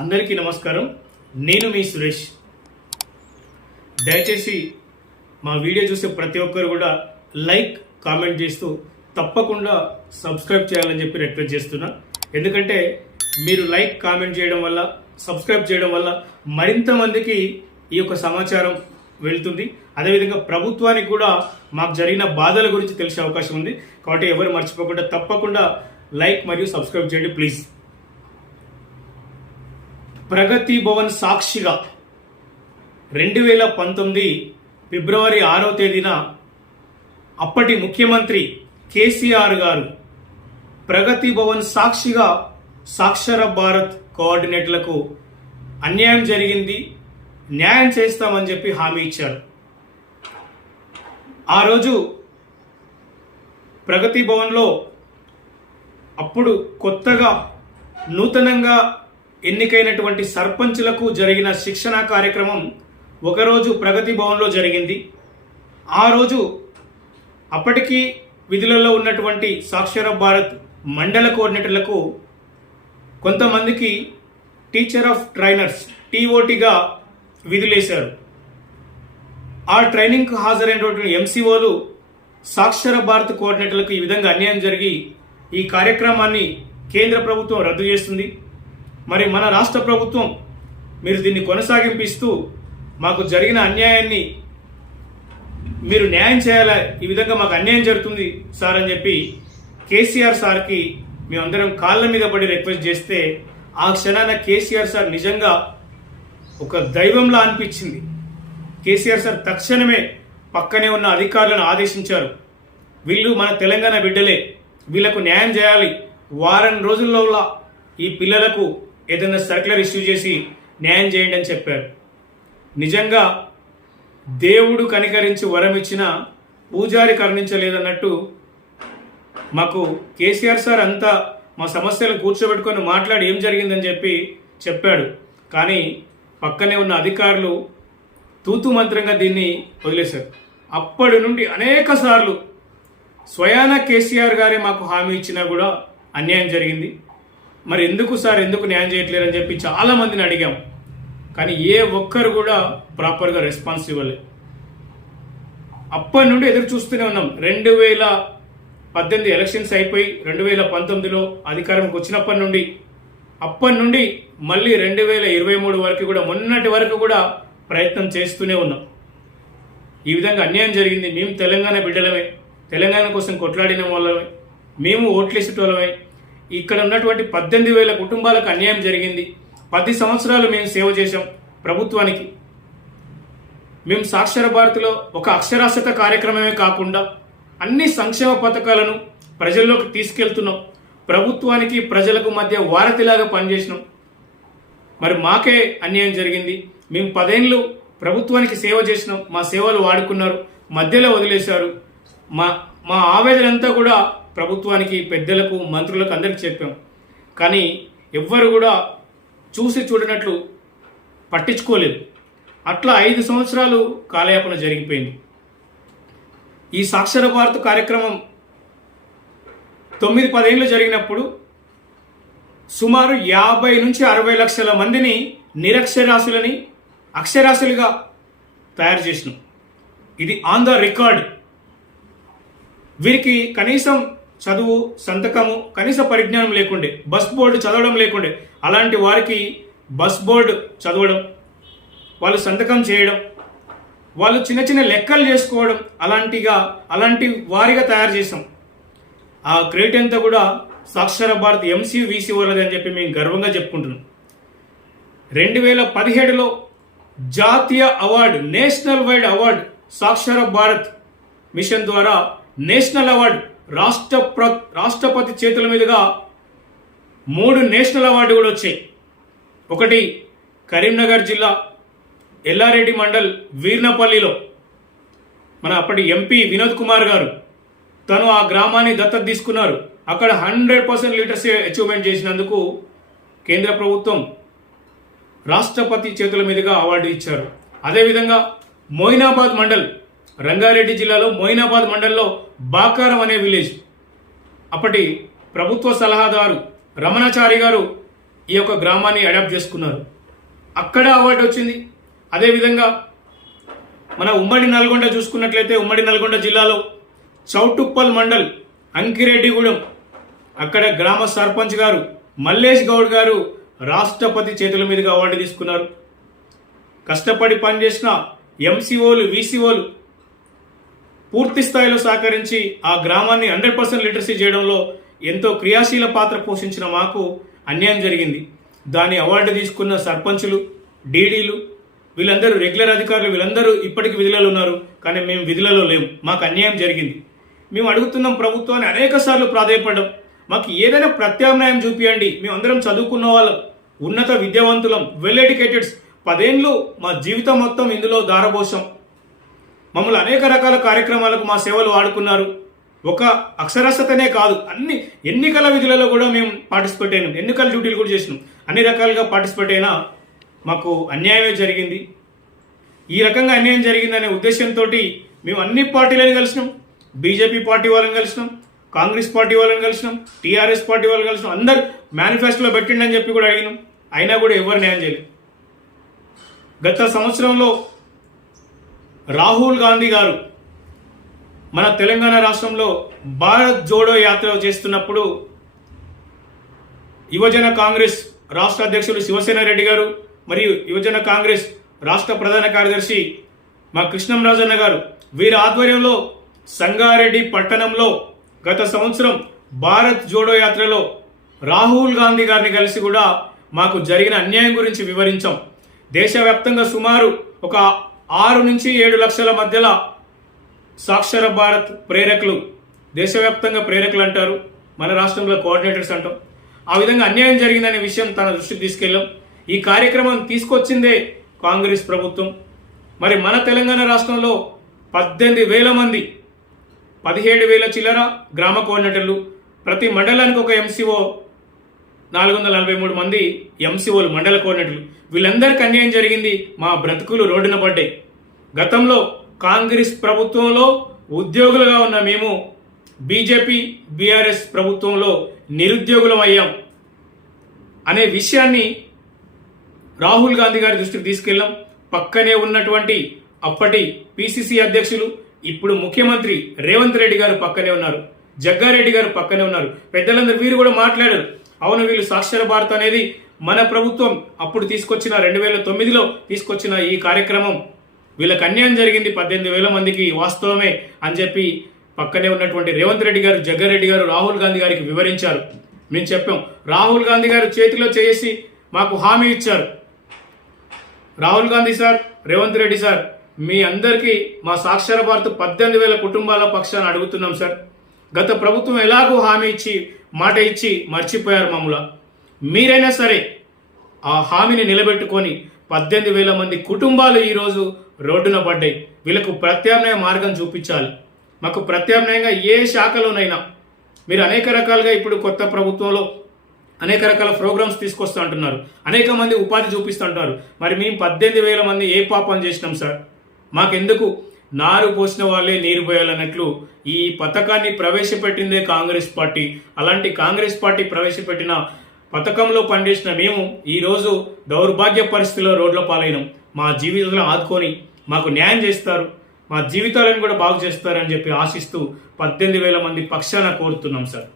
అందరికీ నమస్కారం. నేను మీ సురేష్. దయచేసి మా వీడియో చూసే ప్రతి ఒక్కరు కూడా లైక్ కామెంట్ చేస్తూ తప్పకుండా సబ్స్క్రైబ్ చేయాలని చెప్పి రిక్వెస్ట్ చేస్తున్నా. ఎందుకంటే మీరు లైక్ కామెంట్ చేయడం వల్ల సబ్స్క్రైబ్ చేయడం వల్ల మరింత మందికి ఈ యొక్క సమాచారం వెళ్తుంది. అదేవిధంగా ప్రభుత్వానికి కూడా మాకు జరిగిన బాధల గురించి తెలిసే అవకాశం ఉంది. కాబట్టి ఎవరు మర్చిపోకుండా తప్పకుండా లైక్ మరియు సబ్స్క్రైబ్ చేయండి ప్లీజ్. ప్రగతి భవన్ సాక్షిగా రెండు వేల పంతొమ్మిది ఫిబ్రవరి ఆరో తేదీన అప్పటి ముఖ్యమంత్రి కేసీఆర్ గారు ప్రగతి భవన్ సాక్షిగా సాక్షర భారత్ కోఆర్డినేటర్లకు అన్యాయం జరిగింది న్యాయం చేస్తామని చెప్పి హామీ ఇచ్చారు. ఆ రోజు ప్రగతి భవన్లో అప్పుడు కొత్తగా నూతనంగా ఎన్నికైనటువంటి సర్పంచ్లకు జరిగిన శిక్షణ కార్యక్రమం ఒకరోజు ప్రగతి భవన్లో జరిగింది. ఆ రోజు అప్పటికీ విధులలో ఉన్నటువంటి సాక్షర భారత్ మండల కోఆర్డినేటర్లకు కొంతమందికి టీచర్ ఆఫ్ ట్రైనర్స్ టీఓటీగా విధులేశారు. ఆ ట్రైనింగ్కు హాజరైనటువంటి ఎంసీఓలు సాక్షర భారత్ కోఆర్డినేటర్లకు ఈ విధంగా అన్యాయం జరిగి ఈ కార్యక్రమాన్ని కేంద్ర ప్రభుత్వం రద్దు చేస్తుంది. మరి మన రాష్ట్ర ప్రభుత్వం మీరు దీన్ని కొనసాగింపిస్తూ మాకు జరిగిన అన్యాయాన్ని మీరు న్యాయం చేయాలా? ఈ విధంగా మాకు అన్యాయం జరుగుతుంది సార్ అని చెప్పి కేసీఆర్ సార్కి మేమందరం కాళ్ళ మీద పడి రిక్వెస్ట్ చేస్తే ఆ క్షణాన కేసీఆర్ సార్ నిజంగా ఒక దైవంలా అనిపించింది. కేసీఆర్ సార్ తక్షణమే పక్కనే ఉన్న అధికారులను ఆదేశించారు. వీళ్ళు మన తెలంగాణ బిడ్డలే. వీళ్ళకు న్యాయం చేయాలి. వారం రోజుల్లో ఈ పిల్లలకు ఏదైనా సర్క్యులర్ ఇష్యూ చేసి న్యాయం చేయండి అని చెప్పారు. నిజంగా దేవుడు కనికరించి వరం ఇచ్చిన పూజారి కరుణించలేదన్నట్టు మాకు కేసీఆర్ సార్ అంతా మా సమస్యలు కూర్చోబెట్టుకొని మాట్లాడి ఏం జరిగిందని చెప్పి చెప్పాడు. కానీ పక్కనే ఉన్న అధికారులు తూతు మంత్రంగా దీన్ని వదిలేశారు. అప్పటి నుండి అనేక సార్లు స్వయాన కేసీఆర్ గారే మాకు హామీ ఇచ్చినా కూడా అన్యాయం జరిగింది. మరి ఎందుకు సార్ ఎందుకు న్యాయం చేయట్లేరని చెప్పి చాలా మందిని అడిగాం. కానీ ఏ ఒక్కరు కూడా ప్రాపర్గా రెస్పాన్స్ ఇవ్వలేదు. అప్పటి నుండి ఎదురు చూస్తూనే ఉన్నాం. రెండు వేల పద్దెనిమిది ఎలక్షన్స్ అయిపోయి రెండు వేల పంతొమ్మిదిలో అధికారంకి వచ్చినప్పటి నుండి అప్పటి నుండి మళ్ళీ రెండు వేల ఇరవై మూడు వరకు కూడా మొన్నటి వరకు కూడా ప్రయత్నం చేస్తూనే ఉన్నాం. ఈ విధంగా అన్యాయం జరిగింది. మేము తెలంగాణ బిడ్డలమే. తెలంగాణ కోసం కొట్లాడిన వాళ్ళమే. మేము ఓట్లేసేటోళ్ళమే. ఇక్కడ ఉన్నటువంటి పద్దెనిమిది వేల కుటుంబాలకు అన్యాయం జరిగింది. పది సంవత్సరాలు మేము సేవ చేశాం ప్రభుత్వానికి. మేము సాక్షర భారతిలో ఒక అక్షరాస్యత కార్యక్రమమే కాకుండా అన్ని సంక్షేమ పథకాలను ప్రజల్లోకి తీసుకెళ్తున్నాం. ప్రభుత్వానికి ప్రజలకు మధ్య వారతిలాగా పనిచేసినాం. మరి మాకే అన్యాయం జరిగింది. మేము పదేళ్ళు ప్రభుత్వానికి సేవ చేసినాం. మా సేవలు వాడుకున్నారు. మధ్యలో వదిలేశారు. మా మా ఆవేదనంతా కూడా ప్రభుత్వానికి పెద్దలకు మంత్రులకు అందరికీ చెప్పాం. కానీ ఎవ్వరు కూడా చూసి చూడనట్లు పట్టించుకోలేదు. అట్లా ఐదు సంవత్సరాలు కాలయాపన జరిగిపోయింది. ఈ సాక్షర భారత్ కార్యక్రమం తొమ్మిది పదేళ్ళు జరిగినప్పుడు సుమారు యాభై నుంచి అరవై లక్షల మందిని నిరక్షరాశులని అక్షరాస్యులుగా తయారు చేసినాం. ఇది ఆన్ ద రికార్డ్. వీరికి కనీసం చదువు సంతకము కనీస పరిజ్ఞానం లేకుండే బస్ బోర్డు చదవడం లేకుండే అలాంటి వారికి బస్ బోర్డు చదవడం వాళ్ళు సంతకం చేయడం వాళ్ళు చిన్న చిన్న లెక్కలు చేసుకోవడం అలాంటిగా అలాంటి వారిగా తయారు చేసాం ఆ క్రెడిట్ అంతా కూడా సాక్షర భారత్ ఎంసీవీసీ వాళ్ళది అని చెప్పి మేము గర్వంగా చెప్పుకుంటున్నాం. రెండు వేల పదిహేడులో జాతీయ award national wide award Sakshar Bharat mission ద్వారా నేషనల్ అవార్డు రాష్ట్ర ప్ర రాష్ట్రపతి చేతుల మీదుగా మూడు నేషనల్ అవార్డు కూడా వచ్చాయి. ఒకటి కరీంనగర్ జిల్లా ఎల్లారెడ్డి మండల్ వీర్నపల్లిలో. మన అప్పటి ఎంపీ వినోద్ కుమార్ గారు తను ఆ గ్రామాన్ని దత్తత తీసుకున్నారు. అక్కడ హండ్రెడ్ పర్సెంట్ లిటరసీ అచీవ్మెంట్ చేసినందుకు కేంద్ర ప్రభుత్వం రాష్ట్రపతి చేతుల మీదుగా అవార్డు ఇచ్చారు. అదేవిధంగా మోయినాబాద్ మండల్ రంగారెడ్డి జిల్లాలో మోయినాబాద్ మండల్లో బాకారం అనే విలేజ్. అప్పటి ప్రభుత్వ సలహాదారు రమణాచారి గారు ఈ యొక్క గ్రామాన్ని అడాప్ట్ చేసుకున్నారు. అక్కడ అవార్డు వచ్చింది. అదేవిధంగా మన ఉమ్మడి నల్గొండ చూసుకున్నట్లయితే ఉమ్మడి నల్గొండ జిల్లాలో చౌటుప్పల్ మండల్ అంకిరెడ్డిగూడెం అక్కడ గ్రామ సర్పంచ్ గారు మల్లేష్ గౌడ్ గారు రాష్ట్రపతి చేతుల మీదుగా అవార్డు తీసుకున్నారు. కష్టపడి పనిచేసిన ఎంసీఓలు వీసీఓలు పూర్తి స్థాయిలో సహకరించి ఆ గ్రామాన్ని హండ్రెడ్ పర్సెంట్ లిటరసీ చేయడంలో ఎంతో క్రియాశీల పాత్ర పోషించిన మాకు అన్యాయం జరిగింది. దాని అవార్డు తీసుకున్న సర్పంచులు డీడీలు వీళ్ళందరూ రెగ్యులర్ అధికారులు వీళ్ళందరూ ఇప్పటికి విధులలో ఉన్నారు. కానీ మేము విధులలో లేము. మాకు అన్యాయం జరిగింది. మేము అడుగుతున్నాం ప్రభుత్వాన్ని అనేక సార్లు ప్రాధాయపడడం. మాకు ఏదైనా ప్రత్యామ్నాయం చూపియండి. మేమందరం చదువుకున్న వాళ్ళం. ఉన్నత విద్యావంతులం వెల్ ఎడ్యుకేటెడ్స్ పదేళ్ళు మా జీవితం మొత్తం ఇందులో దారపోసాం మమ్మల్ని అనేక రకాల కార్యక్రమాలకు మా సేవలు వాడుకున్నారు. ఒక అక్షరాస్యతనే కాదు అన్ని ఎన్నికల విధులలో కూడా మేము పార్టిసిపేట్ అయినాం. ఎన్నికల డ్యూటీలు కూడా చేసినాం. అన్ని రకాలుగా పార్టిసిపేట్ అయినా మాకు అన్యాయమే జరిగింది. ఈ రకంగా అన్యాయం జరిగిందనే ఉద్దేశంతో మేము అన్ని పార్టీలను కలిసినాం. బీజేపీ పార్టీ వాళ్ళని కలిసినాం కాంగ్రెస్ పార్టీ వాళ్ళని కలిసినాం టీఆర్ఎస్ పార్టీ వాళ్ళని కలిసినాం. అందరు మేనిఫెస్టోలో పెట్టిండని చెప్పి కూడా అడిగినాం. అయినా కూడా ఎవరు న్యాయం చేయలేదు. గత సంవత్సరంలో రాహుల్ గాంధీ గారు మన తెలంగాణ రాష్ట్రంలో భారత్ జోడో యాత్ర చేస్తున్నప్పుడు యువజన కాంగ్రెస్ రాష్ట్ర అధ్యక్షులు శివసేన రెడ్డి గారు మరియు యువజన కాంగ్రెస్ రాష్ట్ర ప్రధాన కార్యదర్శి మా కృష్ణంరాజన్న గారు వీరి ఆధ్వర్యంలో సంగారెడ్డి పట్టణంలో గత సంవత్సరం భారత్ జోడో యాత్రలో రాహుల్ గాంధీ గారిని కలిసి కూడా మాకు జరిగిన అన్యాయం గురించి వివరించాం. దేశవ్యాప్తంగా సుమారు ఒక ఆరు నుంచి ఏడు లక్షల మధ్యలో సాక్షర భారత్ ప్రేరకులు దేశవ్యాప్తంగా ప్రేరకులు అంటారు. మన రాష్ట్రంలో కోఆర్డినేటర్స్ అంటాం. ఆ విధంగా అన్యాయం జరిగిందనే విషయం తన దృష్టికి తీసుకెళ్ళాం. ఈ కార్యక్రమం తీసుకొచ్చిందే కాంగ్రెస్ ప్రభుత్వం. మరి మన తెలంగాణ రాష్ట్రంలో పద్దెనిమిది వేల మంది పదిహేడు వేల చిల్లర గ్రామ కోఆర్డినేటర్లు ప్రతి మండలానికి ఒక ఎంసీఓ నాలుగు వందల నలభై మూడు మంది ఎంసీఓలు మండల కోఆర్డినేటర్లు. వీళ్ళందరికీ అన్యాయం జరిగింది. మా బ్రతుకులు రోడ్డున పడ్డాయి. గతంలో కాంగ్రెస్ ప్రభుత్వంలో ఉద్యోగులుగా ఉన్న మేము బీజేపీ బీఆర్ఎస్ ప్రభుత్వంలో నిరుద్యోగులం అయ్యాం అనే విషయాన్ని రాహుల్ గాంధీ గారి దృష్టికి తీసుకెళ్ళాం. పక్కనే ఉన్నటువంటి అప్పటి పిసిసి అధ్యక్షులు ఇప్పుడు ముఖ్యమంత్రి రేవంత్ రెడ్డి గారు పక్కనే ఉన్నారు. జగ్గారెడ్డి గారు పక్కనే ఉన్నారు. పెద్దలందరూ వీరు కూడా మాట్లాడారు. అవును వీళ్ళు సాక్షర భారత్ అనేది మన ప్రభుత్వం అప్పుడు తీసుకొచ్చిన రెండు వేల తొమ్మిదిలో తీసుకొచ్చిన ఈ కార్యక్రమం. వీళ్ళకి అన్యాయం జరిగింది పద్దెనిమిది వేల మందికి వాస్తవమే అని చెప్పి పక్కనే ఉన్నటువంటి రేవంత్ రెడ్డి గారు జగ్గారెడ్డి గారు రాహుల్ గాంధీ గారికి వివరించారు. మేము చెప్పాం రాహుల్ గాంధీ గారు చేతిలో చేసి మాకు హామీ ఇచ్చారు. రాహుల్ గాంధీ సార్ రేవంత్ రెడ్డి సార్ మీ అందరికీ మా సాక్షర భారత్ పద్దెనిమిది వేల కుటుంబాల పక్షాన్ని అడుగుతున్నాం సార్. గత ప్రభుత్వం ఎలాగో హామీ ఇచ్చి మాట ఇచ్చి మర్చిపోయారు మమ్మల్ని మీరైనా సరే ఆ హామీని నిలబెట్టుకొని పద్దెనిమిది వేల మంది కుటుంబాలు ఈరోజు రోడ్డున పడ్డాయి. వీళ్ళకు ప్రత్యామ్నాయ మార్గం చూపించాలి. మాకు ప్రత్యామ్నాయంగా ఏ శాఖలోనైనా మీరు అనేక రకాలుగా ఇప్పుడు కొత్త ప్రభుత్వంలో అనేక రకాల ప్రోగ్రామ్స్ తీసుకొస్తూ అంటున్నారు. అనేక మంది ఉపాధి చూపిస్తుంటారు మరి మేము పద్దెనిమిది వేల మంది ఏ పాపం చేసినాం సార్? మాకెందుకు నారు పోసిన వాళ్ళే నీరు పోయాలన్నట్లు ఈ పథకాన్ని ప్రవేశపెట్టిందే కాంగ్రెస్ పార్టీ. అలాంటి కాంగ్రెస్ పార్టీ ప్రవేశపెట్టిన పథకంలో పనిచేసిన మేము ఈరోజు దౌర్భాగ్య పరిస్థితిలో రోడ్ల పాలైనం. మా జీవితంలో ఆదుకొని మాకు న్యాయం చేస్తారు. మా జీవితాలను కూడా బాగు చేస్తారని చెప్పి ఆశిస్తూ పద్దెనిమిది వేల మంది పక్షాన కోరుతున్నాం సార్.